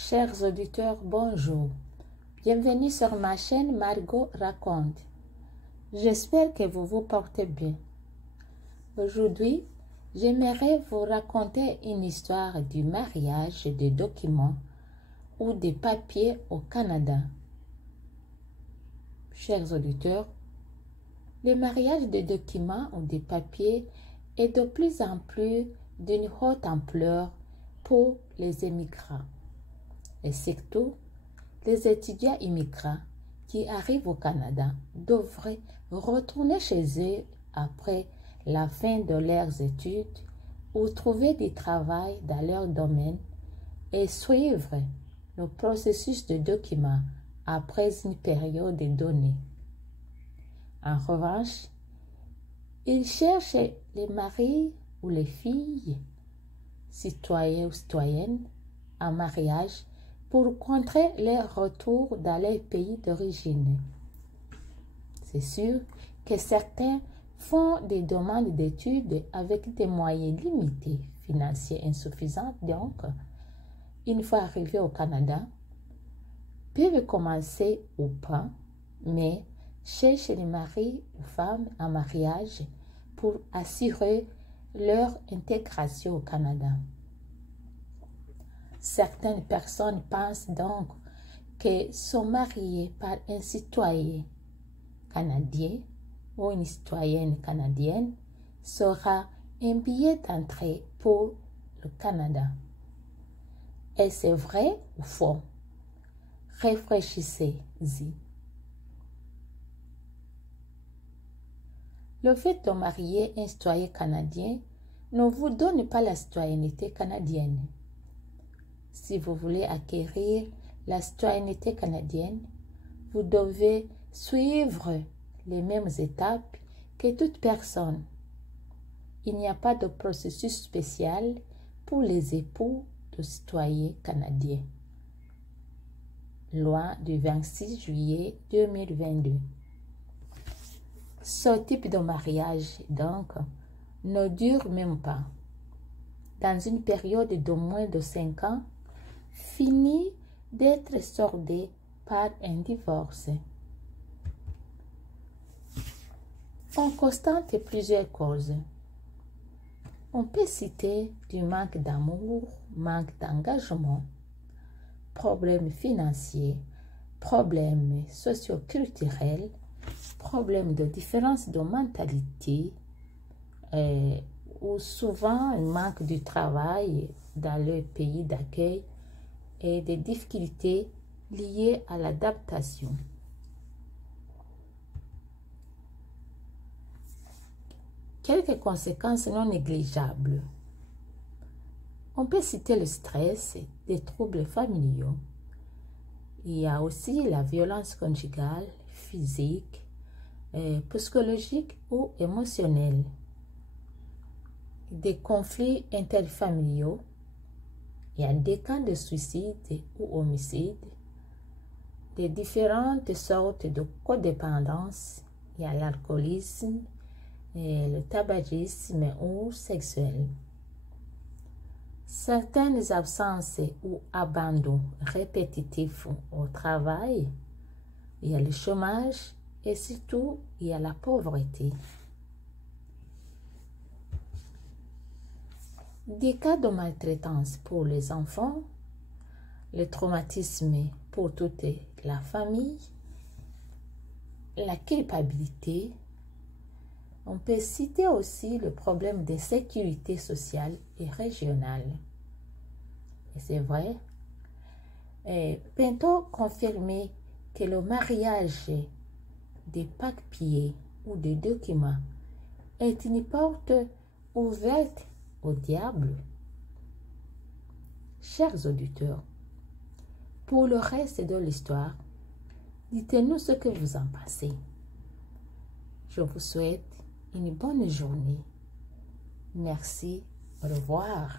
Chers auditeurs, bonjour. Bienvenue sur ma chaîne Margot Raconte. J'espère que vous vous portez bien. Aujourd'hui, j'aimerais vous raconter une histoire du mariage de documents ou des papiers au Canada. Chers auditeurs, le mariage de documents ou des papiers est de plus en plus d'une haute ampleur pour les immigrants. Et surtout, les étudiants immigrants qui arrivent au Canada devraient retourner chez eux après la fin de leurs études ou trouver du travail dans leur domaine et suivre le processus de documents après une période donnée. En revanche, ils cherchent les maris ou les filles, citoyens ou citoyennes, en mariage pour contrer leur retour dans leur pays d'origine. C'est sûr que certains font des demandes d'études avec des moyens limités, financiers insuffisants, donc, une fois arrivés au Canada, peuvent commencer ou pas, mais cherchent les maris ou femmes en mariage pour assurer leur intégration au Canada. Certaines personnes pensent donc que sont mariées par un citoyen canadien ou une citoyenne canadienne sera un billet d'entrée pour le Canada. Est-ce vrai ou faux? Réfléchissez-y. Le fait de marier un citoyen canadien ne vous donne pas la citoyenneté canadienne. Si vous voulez acquérir la citoyenneté canadienne, vous devez suivre les mêmes étapes que toute personne. Il n'y a pas de processus spécial pour les époux de citoyens canadiens. Loi du 26 juillet 2022. Ce type de mariage, donc, ne dure même pas. Dans une période de moins de 5 ans, finit d'être soldé par un divorce. On constate plusieurs causes. On peut citer du manque d'amour, manque d'engagement, problèmes financiers, problèmes socio-culturels, problèmes de différence de mentalité, ou souvent un manque de travail dans le pays d'accueil et des difficultés liées à l'adaptation. Quelques conséquences non négligeables. On peut citer le stress, des troubles familiaux. Il y a aussi la violence conjugale, physique, psychologique ou émotionnelle. Des conflits interfamiliaux. Il y a des cas de suicide ou homicide, des différentes sortes de codépendance. Il y a l'alcoolisme, le tabagisme ou sexuel. Certaines absences ou abandons répétitifs au travail. Il y a le chômage et surtout il y a la pauvreté. Des cas de maltraitance pour les enfants, le traumatisme pour toute la famille, la culpabilité. On peut citer aussi le problème de sécurité sociale et régionale. Et c'est vrai, peut-on confirmer que le mariage des papiers ou des documents est une porte ouverte au diable? Chers auditeurs, pour le reste de l'histoire, dites-nous ce que vous en pensez. Je vous souhaite une bonne journée. Merci. Au revoir.